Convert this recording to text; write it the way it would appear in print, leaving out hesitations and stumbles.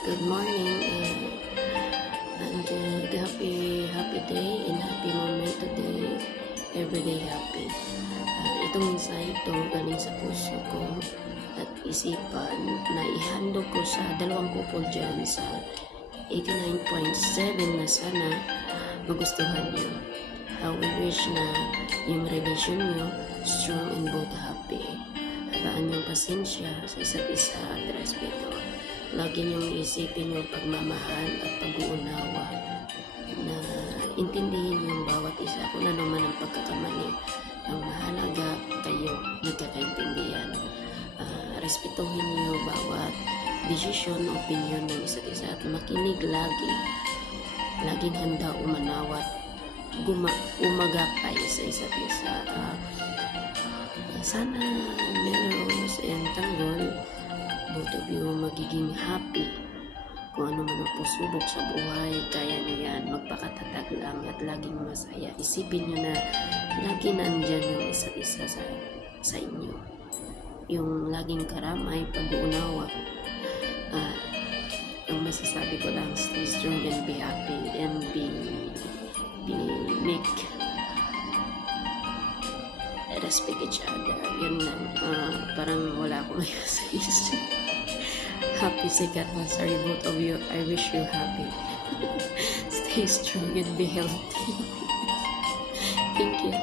Good morning and happy day and happy moment today. Everyday happy. Itong mensahe ito galing sa puso ko at isipan na ihandog ko sa dalawang couple dyan sa 89.7 na sana magustuhan nyo. We wish na yung relasyon nyo strong and both happy. Habaan yung pasensya sa isa't isa at respeto. Lagi niyong isipin yung pagmamahal at pag-uunawa na intindihin yung bawat isa kung ano man ang pagkakamali. Ang mahalaga kayo nagkakaintindihan. Respetuhin niyo bawat desisyon o opinion ng isa't isa at makinig lagi. Laging handa umanawat umagapay sa isa't isa. Sana Melrose and Tanggol, both of you magiging happy. Kung ano man ang pasubok sa buhay, kaya nyo yan. Magpakatatag lang at laging masaya. Isipin nyo na lagi nandyan yung isa't isa sa inyo. Yung laging karamay, pag-uunawa. Ang masasabi ko lang, stay strong and be happy and make respect each other. Yun lang. Parang wala akong sa isip. Happy second anniversary, both of you. I wish you happy. Stay strong and be healthy. Thank you.